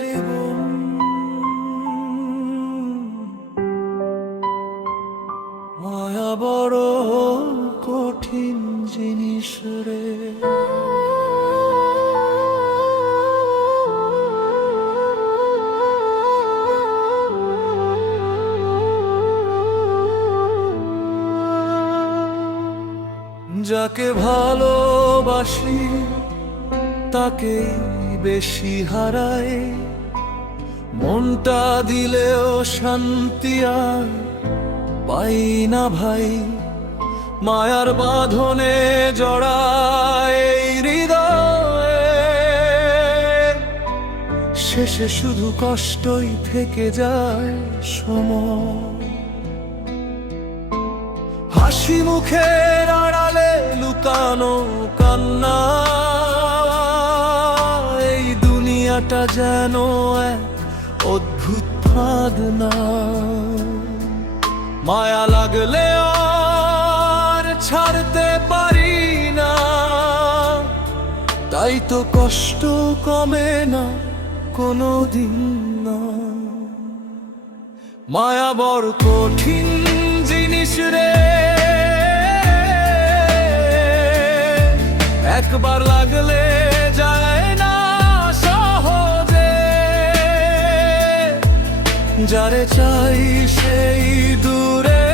জীবন। মায়া বড় কঠিন জিনিস রে। যাকে ভালোবাসি তাকেই বেশি হারাই, মনটা দিলেও শান্তি আর পাই না ভাই। মায়ার বাঁধনে জড়ায় এই হৃদয়ে, শেষে শুধু কষ্টই থেকে যায় সময়। হাসি মুখের আড়ালে লুকানো কান্না, এই দুনিয়াটা যেন এক অদ্ভুত ফাঁদ না। মায়া লাগলে আর ছাড়তে পারি না, তাই তো কষ্ট কমে না কোনো দিন না। মায়া বড় কঠিন জিনিস রে, একবার লাগলে যায় না সহজে। যারে চাই সেই দূরে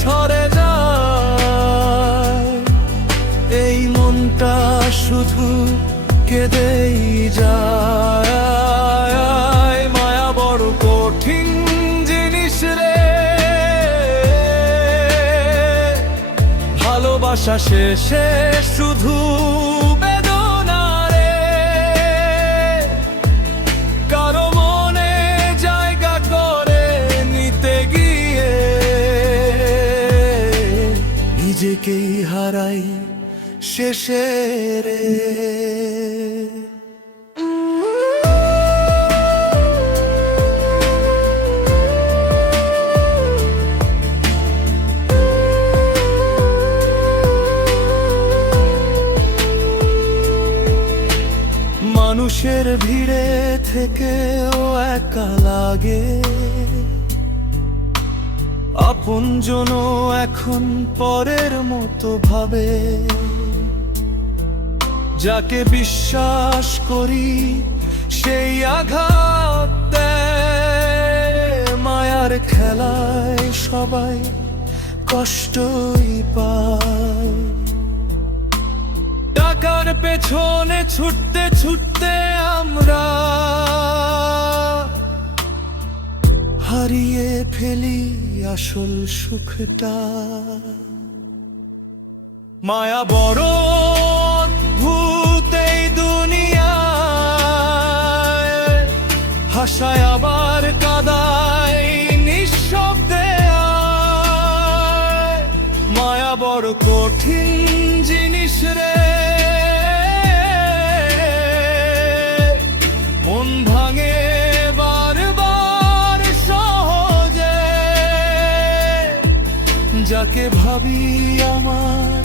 সরে যায়, এই মনটা শুধু কেঁদেই যায়। মায়া বড় কঠিন জিনিস রে, ভালোবাসা শেষে শুধু বেদনা রে। কারো মনে জায়গা করে নিতে গিয়ে নিজেকেই হারাই শেষে রে। মানুষের ভিড়ে থেকেও একা লাগে, আপনজনও এখন পরের মতো ভাবে। যাকে বিশ্বাস করি সেই আঘাত দেয়, মায়ার খেলায় সবাই কষ্টই পায়। টাকার পেছনে ছুটতে ছুটতে আমরা হারিয়ে ফেলি আসল সুখটা। মায়া বড় অদ্ভুত এই দুনিয়ায়, হাসায় আবার কাঁদায় নিঃশব্দে আয়। মায়া বড় কঠিন জিনিস রে, মন ভাঙে বারবার সহজে। যাকে ভাবি আমার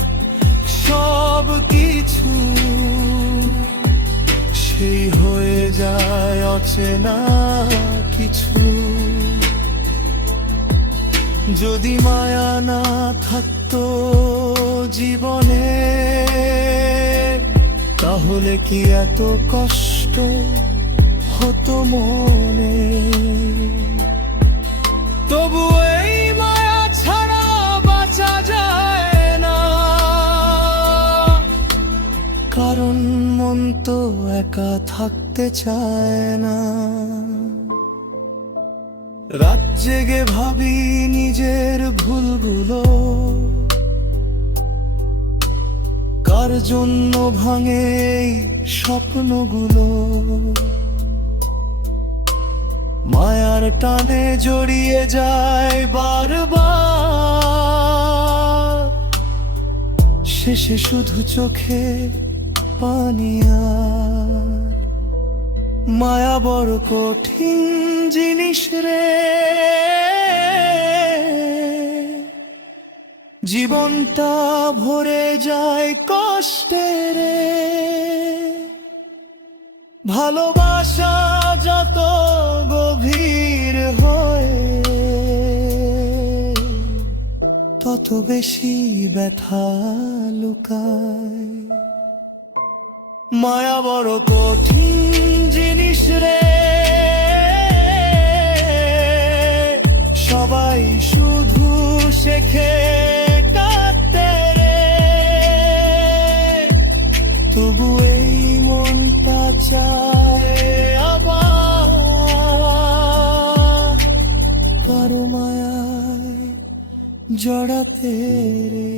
সব কিছু, সেই হয়ে যায় অচেনা কিছু। যদি মায়া না থাকতো জীবনে, তাহলে কি এত কষ্ট হতো মনে। তবু এই মায়া ছাড়া বাঁচা যায় না, কারণ মন তো একা থাকতে চায় না। রাত জেগে ভাবি নিজের ভুলগুলো, কার জন্য ভাঙে এই স্বপ্নগুলো। মায়ার টানে জড়িয়ে যায় বারবার, শেষে শুধু চোখে পানি আর। মায়া বড় কঠিন জিনিস রে, জীবনটা ভরে যায় কষ্টে রে। ভালোবাসা যত গভীর হয় তত বেশি ব্যথা লুকায়। মায়া বড় কঠিন জিনিস রে, সবাই শুধু শেখে কাঁদতে রে, তবু এই মনটা চায় আবার কারো মায়ায় জড়াতে রে।